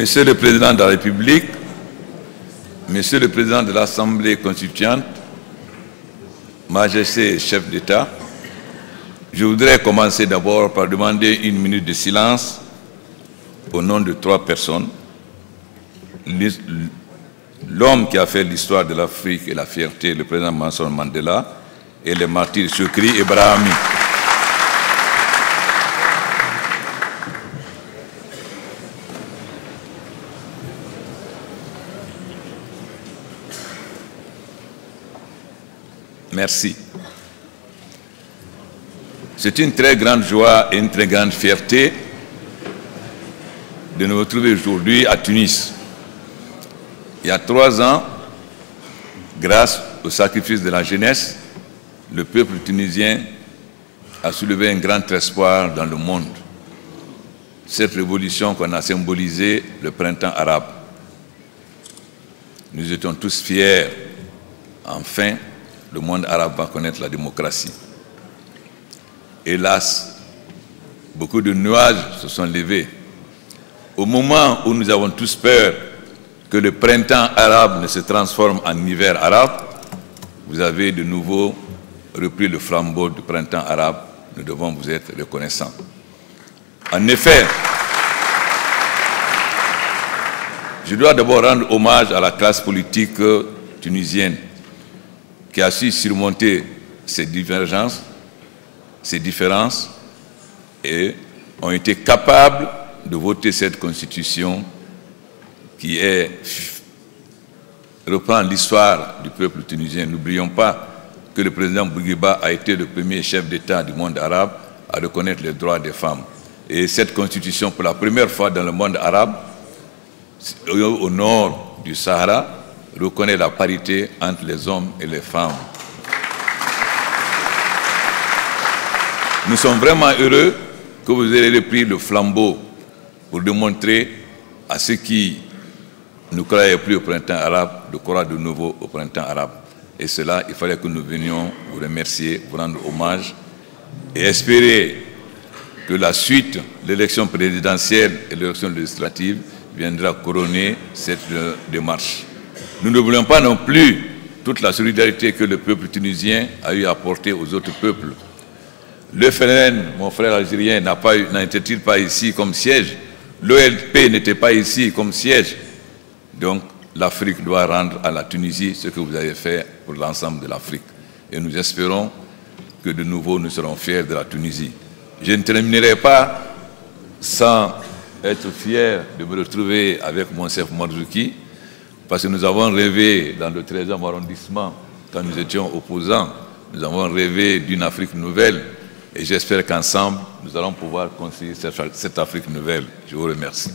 Monsieur le Président de la République, Monsieur le Président de l'Assemblée constituante, Majesté et chef d'État, je voudrais commencer d'abord par demander une minute de silence au nom de 3 personnes. L'homme qui a fait l'histoire de l'Afrique et la fierté, le président Nelson Mandela, et les martyrs Chokri et Brahami. Merci. C'est une très grande joie et une très grande fierté de nous retrouver aujourd'hui à Tunis. Il y a 3 ans, grâce au sacrifice de la jeunesse, le peuple tunisien a soulevé un grand espoir dans le monde. Cette révolution qu'on a symbolisée le printemps arabe. Nous étions tous fiers. Enfin, le monde arabe va connaître la démocratie. Hélas, beaucoup de nuages se sont levés. Au moment où nous avons tous peur que le printemps arabe ne se transforme en hiver arabe, vous avez de nouveau repris le flambeau du printemps arabe. Nous devons vous être reconnaissants. En effet, je dois d'abord rendre hommage à la classe politique tunisienne qui a su surmonter ces divergences, ces différences et ont été capables de voter cette constitution qui reprend l'histoire du peuple tunisien. N'oublions pas que le président Bourguiba a été le premier chef d'État du monde arabe à reconnaître les droits des femmes. Et cette constitution, pour la première fois dans le monde arabe, au nord du Sahara, reconnaît la parité entre les hommes et les femmes. Nous sommes vraiment heureux que vous ayez repris le flambeau pour démontrer à ceux qui ne croyaient plus au printemps arabe de croire de nouveau au printemps arabe. Et cela, il fallait que nous venions vous remercier, vous rendre hommage et espérer que la suite, l'élection présidentielle et l'élection législative, viendra couronner cette démarche. Nous ne voulons pas non plus toute la solidarité que le peuple tunisien a eu à apporter aux autres peuples. Le FLN, mon frère algérien, n'était-il pas ici comme siège? L'OLP n'était pas ici comme siège. Donc, l'Afrique doit rendre à la Tunisie ce que vous avez fait pour l'ensemble de l'Afrique. Et nous espérons que de nouveau nous serons fiers de la Tunisie. Je ne terminerai pas sans être fier de me retrouver avec Monsef Marzouki, parce que nous avons rêvé dans le 13e arrondissement, quand nous étions opposants, nous avons rêvé d'une Afrique nouvelle. Et j'espère qu'ensemble, nous allons pouvoir construire cette Afrique nouvelle. Je vous remercie.